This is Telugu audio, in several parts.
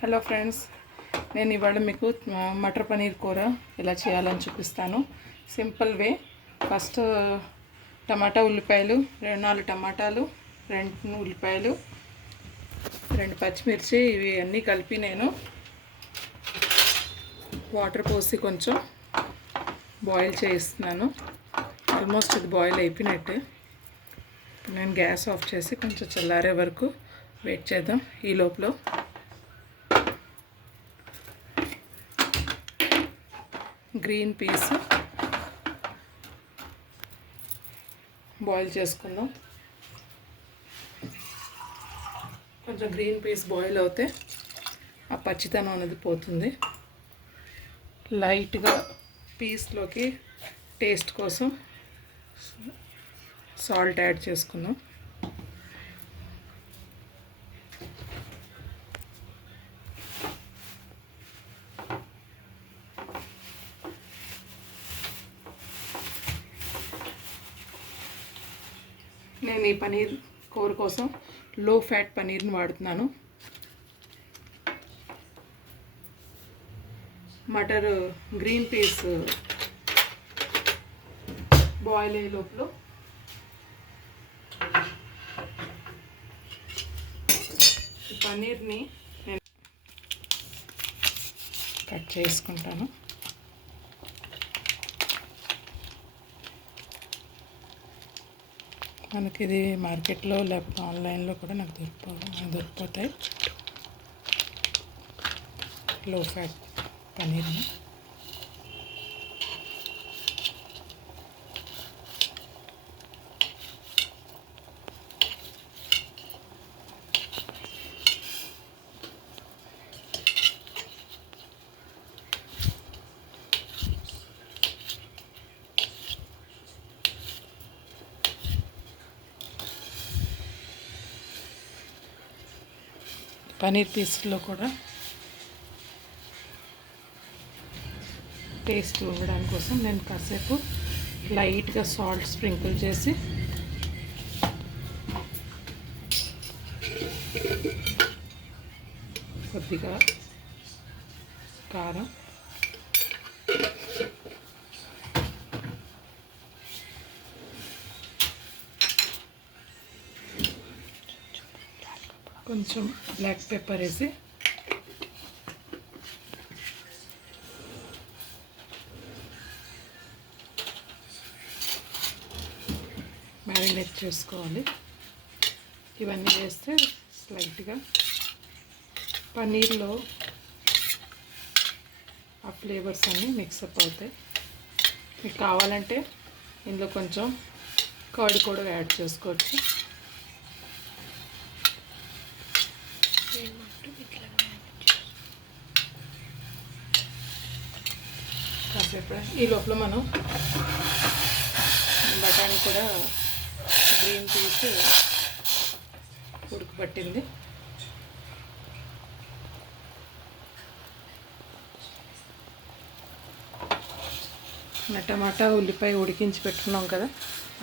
హలో ఫ్రెండ్స్, నేను ఇవాళ మీకు మటర్ పనీర్ కూర ఎలా చేయాలని చూపిస్తాను. Simple way. ఫస్ట్ టమాటా ఉల్లిపాయలు 4 టమాటాలు, 2 ఉల్లిపాయలు, 2 పచ్చిమిర్చి, ఇవి అన్నీ కలిపి నేను వాటర్ పోసి కొంచెం బాయిల్ చేయిస్తున్నాను. ఆల్మోస్ట్ ఇది బాయిల్ అయిపోయినట్టే. నేను గ్యాస్ ఆఫ్ చేసి కొంచెం చల్లారే వరకు వెయిట్ చేద్దాం. ఈ లోపల గ్రీన్ పీస్ బాయిల్ చేసుకుందాం. కొంచెం గ్రీన్ పీస్ బాయిల్ అవుతే ఆ పచ్చితనం అనేది పోతుంది. లైట్గా పీస్లోకి టేస్ట్ కోసం సాల్ట్ యాడ్ చేసుకుందాం. నేను ఈ పనీర్ కూర కోసం లో ఫ్యాట్ పనీర్ని వాడుతున్నాను. మటర్ గ్రీన్ పీస్ బాయిల్ అయ్యే లోపల ఈ పనీర్ని నేను కట్ చేసుకుంటాను. మనకి ఇది మార్కెట్లో లేకపోతే ఆన్లైన్లో కూడా నాకు దొరికిపోతాయి లో ఫ్యాట్ పనీర్ని. పనీర్ పీస్లో కూడా టేస్ట్ ఇవ్వడానికి కోసం నేను కాసేపు లైట్గా సాల్ట్ స్ప్రింకిల్ చేసి కొద్దిగా కారం, కొంచెం బ్లాక్ పెప్పర్ వేసి మ్యారినేట్ చేసుకోవాలి. ఇవన్నీ వేస్తే స్లైట్గా పన్నీర్లో ఆ ఫ్లేవర్స్ అన్నీ మిక్సప్ అవుతాయి. మీకు కావాలంటే ఇందులో కొంచెం కర్డ్ కూడా యాడ్ చేసుకోవచ్చు. కాసేపు ఈ లోపల మనం బఠానీ కూడా గ్రీన్ పీస్ ఉడకబట్టింది. టమాటా ఉల్లిపాయ ఉడికించి పెట్టుకున్నాం కదా,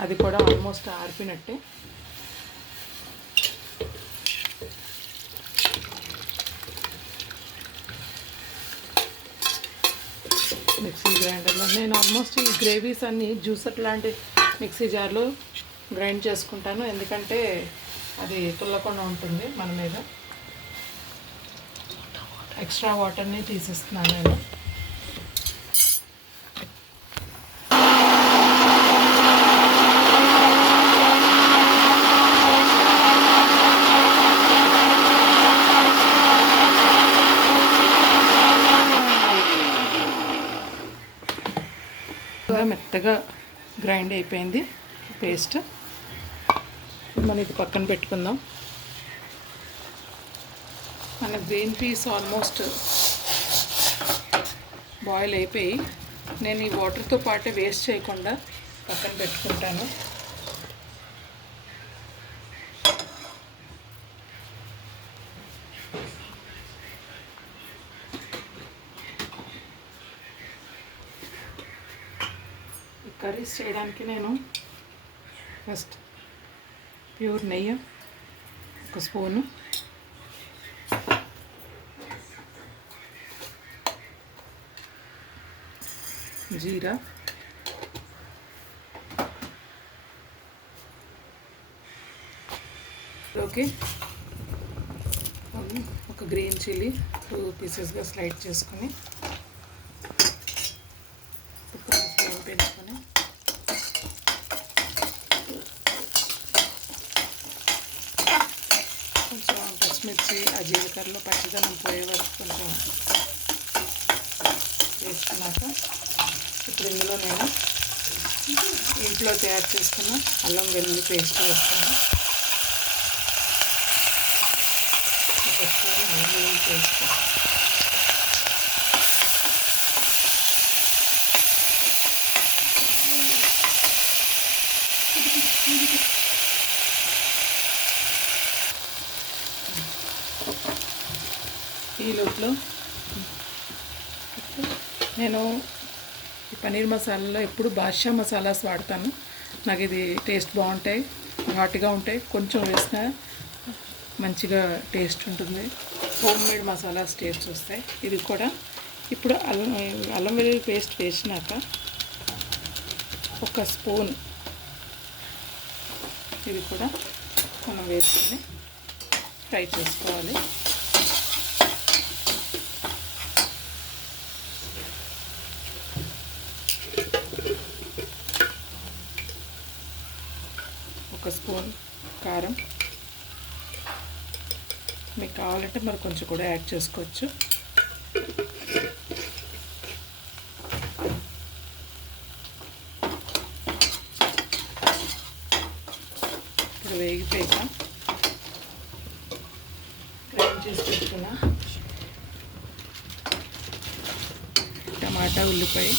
అది కూడా ఆల్మోస్ట్ ఆరిపోయినట్టే. మిక్సీ గ్రైండర్లో నేను ఆల్మోస్ట్ ఈ గ్రేవీస్ అన్నీ జ్యూసర్ లాంటి మిక్సీ జార్లో గ్రైండ్ చేసుకుంటాను. ఎందుకంటే అది తుల్లకుండా ఉంటుంది మన మీద. ఎక్స్ట్రా వాటర్ని తీసేస్తున్నాను నేను. మెత్తగా గ్రైండ్ అయిపోయింది పేస్ట్. మనం ఇది పక్కన పెట్టుకుందాం. మన గ్రీన్ పీస్ ఆల్మోస్ట్ బాయిల్ అయిపోయి నేను ఈ వాటర్తో పాటే వేస్ట్ చేయకుండా పక్కన పెట్టుకుంటాను. కర్రీస్ చేయడానికి నేను ఫస్ట్ ప్యూర్ నెయ్యి 1 స్పూను, జీరా, ఓకే, ఒక గ్రీన్ చిల్లీ 2 పీసెస్గా స్లైడ్ చేసుకొని ఫ్లేమ్ పెంచుకొని కొంచెం పచ్చిమిర్చి ఆ జీలకర్రలో పచ్చిదనం పోయే వరకు కొంచెం వేసుకున్నాక ఇప్పుడు ఇందులో నేను ఇంట్లో తయారు చేసుకున్న అల్లం వెల్లుల్లి పేస్ట్ వేస్తాను. ఒక స్పూన్ అల్లం వెల్లుల్లి పేస్ట్, ఈ లోపల నేను ఈ పన్నీర్ మసాలాలో ఎప్పుడు బాద్షా మసాలాస్ వాడతాను. నాకు ఇది టేస్ట్ బాగుంటాయి, ఘాటుగా ఉంటాయి, కొంచెం వేసిన మంచిగా టేస్ట్ ఉంటుంది. హోమ్ మేడ్ మసాలాస్ టేస్ట్ వస్తాయి. ఇది కూడా ఇప్పుడు అల్లం వెల్లుల్లి పేస్ట్ వేసినాక ఒక స్పూన్ ఇది కూడా మనం వేసుకొని ఫ్రై చేసుకోవాలి. ఒక స్పూన్ కారం, మీకు కావాలంటే మరి కొంచెం కూడా యాడ్ చేసుకోవచ్చు. ఇప్పుడు వేగిపోయాక గ్రైండ్ చేసి పెట్టుకున్న టమాటా ఉల్లిపాయ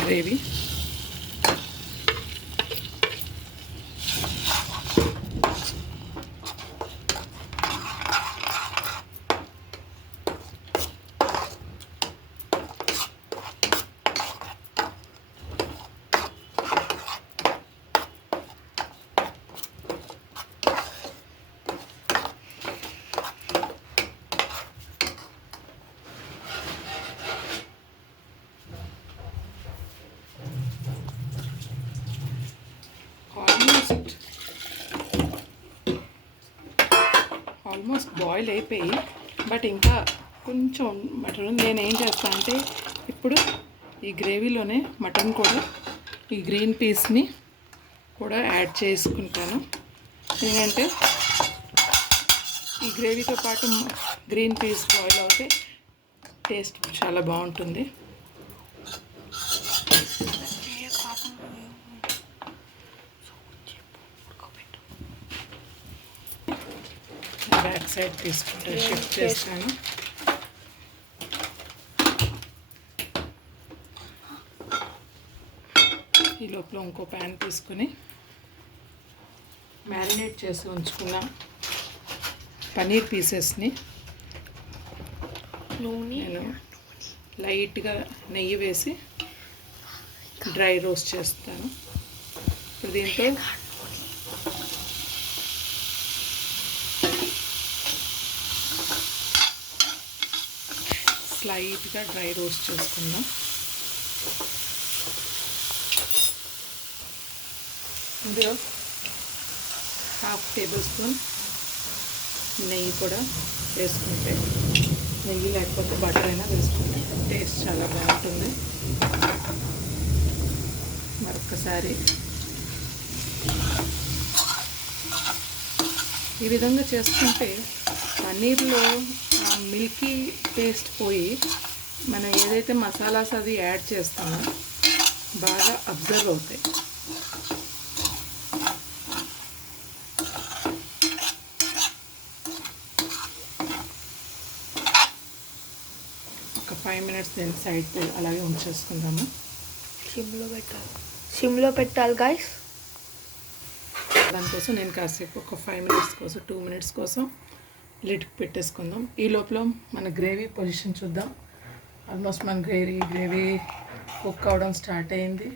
గ్రేవీ, ఆల్మోస్ట్ బాయిల్ అయిపోయి, బట్ ఇంకా కొంచెం మటన్ నేనేం చేస్తాను అంటే ఇప్పుడు ఈ గ్రేవీలోనే మటన్ కూడా ఈ గ్రీన్ పీస్ని కూడా యాడ్ చేసుకుంటాను. ఎందుకంటే ఈ గ్రేవీతో పాటు గ్రీన్ పీస్ బాయిల్ అవుతే టేస్ట్ చాలా బాగుంటుంది. బ్యాక్ సైడ్ తీసుకుంటే షిఫ్ట్ చేస్తాను. ఈ లోపల ఇంకో ప్యాన్ తీసుకుని మ్యారినేట్ చేసి ఉంచుకున్న పన్నీర్ పీసెస్ని నేను లైట్గా నెయ్యి వేసి డ్రై రోస్ట్ చేస్తాను. ఇప్పుడు దీంతో స్లైట్గా డ్రై రోస్ట్ చేసుకుందాం. ఇందులో 1/2 టేబుల్ స్పూన్ నెయ్యి కూడా వేసుకుంటే, నెయ్యి లేకపోతే బటర్ అయినా వేసుకుంటే టేస్ట్ చాలా బాగుంటుంది. మరొకసారి ఈ విధంగా చేసుకుంటే పన్నీర్లో మిల్కీ టేస్ట్ పోయి మనం ఏదైతే మసాలాస్ అది యాడ్ చేస్తామో బాగా అబ్జర్వ్ అవుతాయి. ఒక 5 మినిట్స్ దీన్ని సైడ్ అలాగే ఉంచేసుకుందాము. సిమ్లో పెట్టాలి గాయస్. దానికోసం నేను కాసేపు ఒక 5 మినిట్స్ కోసం 2 మినిట్స్ కోసం లిడ్ పెట్టేసుకుందాం. ఈ లోపల మన గ్రేవీ పొజిషన్ చూద్దాం. ఆల్మోస్ట్ మన గ్రేవీ కుక్ అవడం స్టార్ట్ అయింది.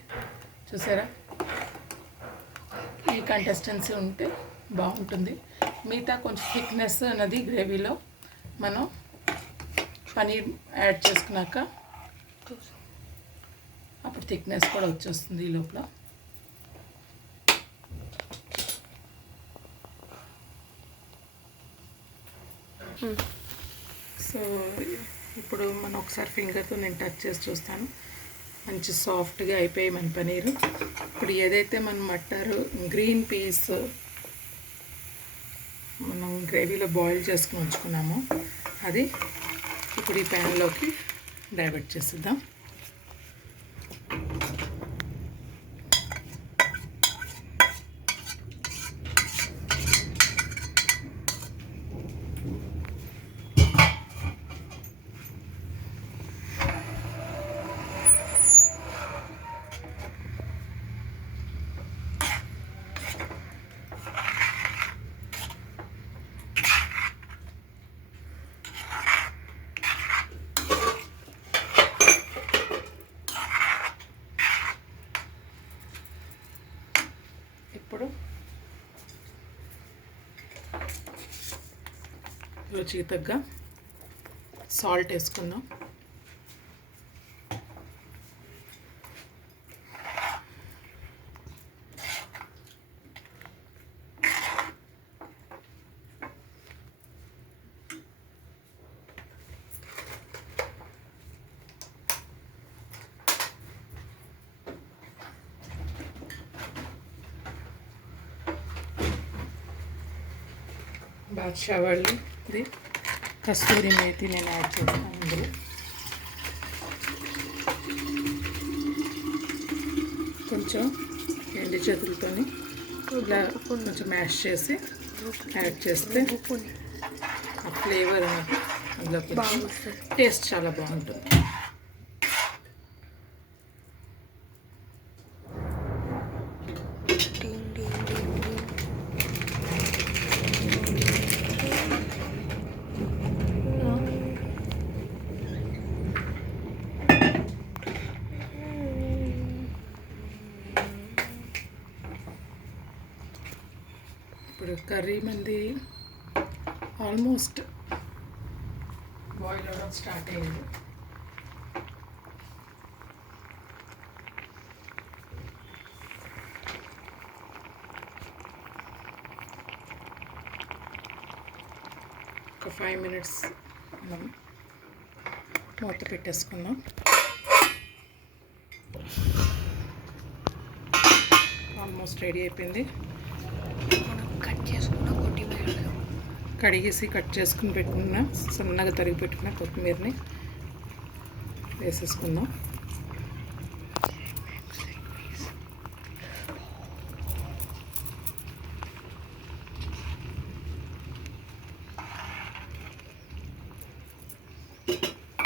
చూసారా, ఈ కన్సిస్టెన్సీ ఉంటే బాగుంటుంది. మిగతా కొంచెం థిక్నెస్ అన్నది గ్రేవీలో మనం పన్నీర్ యాడ్ చేసుకున్నాక అప్పుడు థిక్నెస్ కూడా వచ్చేస్తుంది ఈ లోపల. సో ఇప్పుడు మనం ఒకసారి ఫింగర్తో నేను టచ్ చేసి చూస్తాను. మంచి సాఫ్ట్గా అయిపోయి మన పనీరు. ఇప్పుడు ఏదైతే మనం మటర్ గ్రీన్ పీస్ మనం గ్రేవీలో బాయిల్ చేసుకుని ఉంచుకున్నామో అది ఇప్పుడు ఈ ప్యాన్లోకి డైవర్ట్ చేసేద్దాం. ఇప్పుడు రుచికి తగ్గ సాల్ట్ వేసుకుందాం. బాద్షా వాళ్ళది కస్తూరి మేతి నేను యాడ్ చేస్తాను ఇందులో. కొంచెం ఎండి చేతులతోని ఇలా కొంచెం మ్యాష్ చేసి యాడ్ చేస్తే ఆ ఫ్లేవర్ అనేది అందులో టేస్ట్ చాలా బాగుంటుంది. ఇప్పుడు కర్రీ మంది ఆల్మోస్ట్ బాయిల్ అవ్వడం స్టార్ట్ అయ్యింది. ఒక 5 minutes మనం మూత పెట్టేసుకుందాం. ఆల్మోస్ట్ రెడీ అయిపోయింది. కడిగేసి కట్ చేసుకుని పెట్టుకున్న సన్నగా తరిగి పెట్టుకున్న కొత్తిమీరని వేసేసుకుందాం.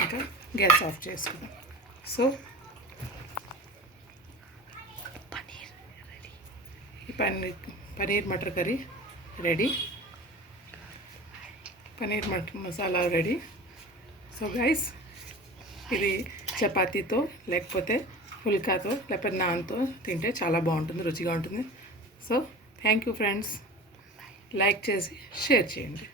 ఇంకా గ్యాస్ ఆఫ్ చేసుకుందాం. సో ఈ paneer matar curry ready. Paneer matar masala ready. So guys, ఇది చపాతీతో లేకపోతే ఫుల్కాతో లేకపోతే నాన్తో తింటే చాలా బాగుంటుంది, రుచిగా ఉంటుంది. So thank you friends. Like చేసి షేర్ చేయండి.